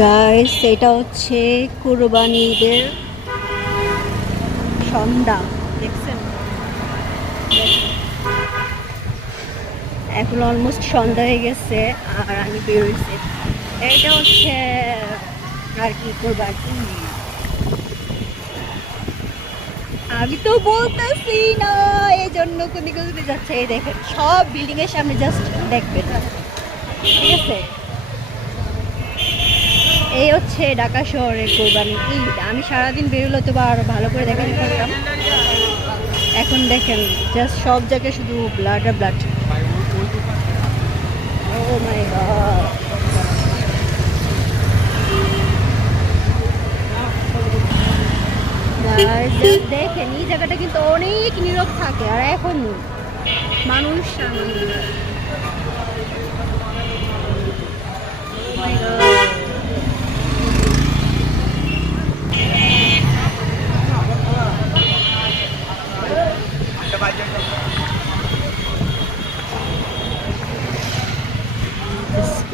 Guys এটা হচ্ছে কুরবানি ঈদের সন্ধ্যা দেখছেন? এখন অলমোস্ট সন্ধ্যা হয়ে গেছে, আর আমি বেরোইছি এটা হচ্ছে আর কি কোরবানি? আমি তো বলতেছি না এই জন্য কোন যাচ্ছে। এই দেখেন, সব বিল্ডিং এর সামনে জাস্ট দেখবেন। ঠিক আছে? এই হচ্ছে ঢাকা শহরের কোরবানি। ঈদ আমি সারাদিন বেরোলে তো আরও ভালো করে পারতাম। এখন দেখেন জাস্ট সব জায়গায় শুধু ব্লাড আর ব্লাড ও গড দেখেন, এই জায়গাটা কিন্তু অনেক নীরব থাকে, আর এখন মানুষ সামনে।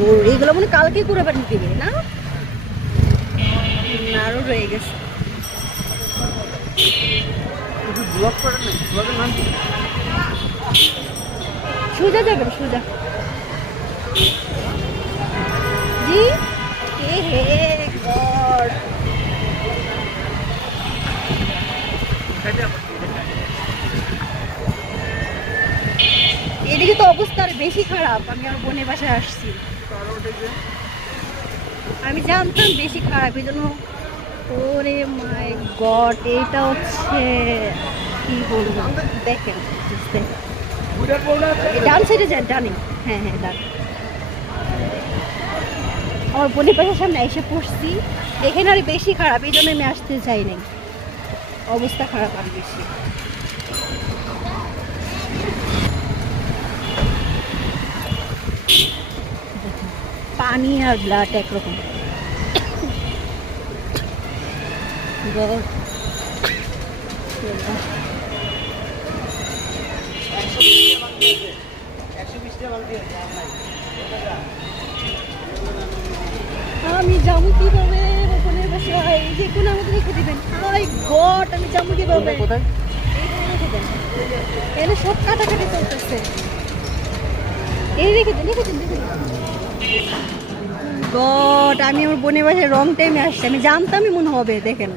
ও, এগুলো মনে কালকে করে বাড়ি দিবে না? হুম, আরও রয়ে গেছে। সোজা যাবেন সোজা। জি? এ হে তো অবস্থা আর বেশি খারাপ। আমি আমার বোনের বাসায় আসছি। আমি জানতাম বেশি খারাপ, এই জন্য ওরে মাই গড এটা হচ্ছে কি বলব? দেখেন ডান সাইডে যান, ডানে। হ্যাঁ হ্যাঁ ডান। আমার বোনের পাশের সামনে এসে পড়ছি। এখানে আর বেশি খারাপ, এই জন্য আমি আসতে চাই নাই। অবস্থা খারাপ আর বেশি। পানি আর ব্লাড একরকম. আমি যাব কীভাবে বোনের বাসায় যে কোনো আমাকে রেখে দিবেন। হাই গড আমি যাব কীভাবে? কোথায় এখানে সব কাটাকাটি চলতেছে। এই রেখে দেন রেখে দেন রেখে দেন। গড, আমি আমার বোনের বাসায় রং টাইমে আসছি। আমি জানতামই মনে হবে, দেখেন।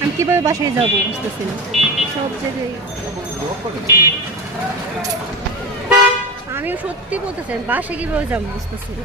আমি কীভাবে বাসায় যাব বুঝতেছি না। সব জায়গায়। আমিও সত্যি বলতেছেন বাসায় কীভাবে যাব বুঝতেছি না।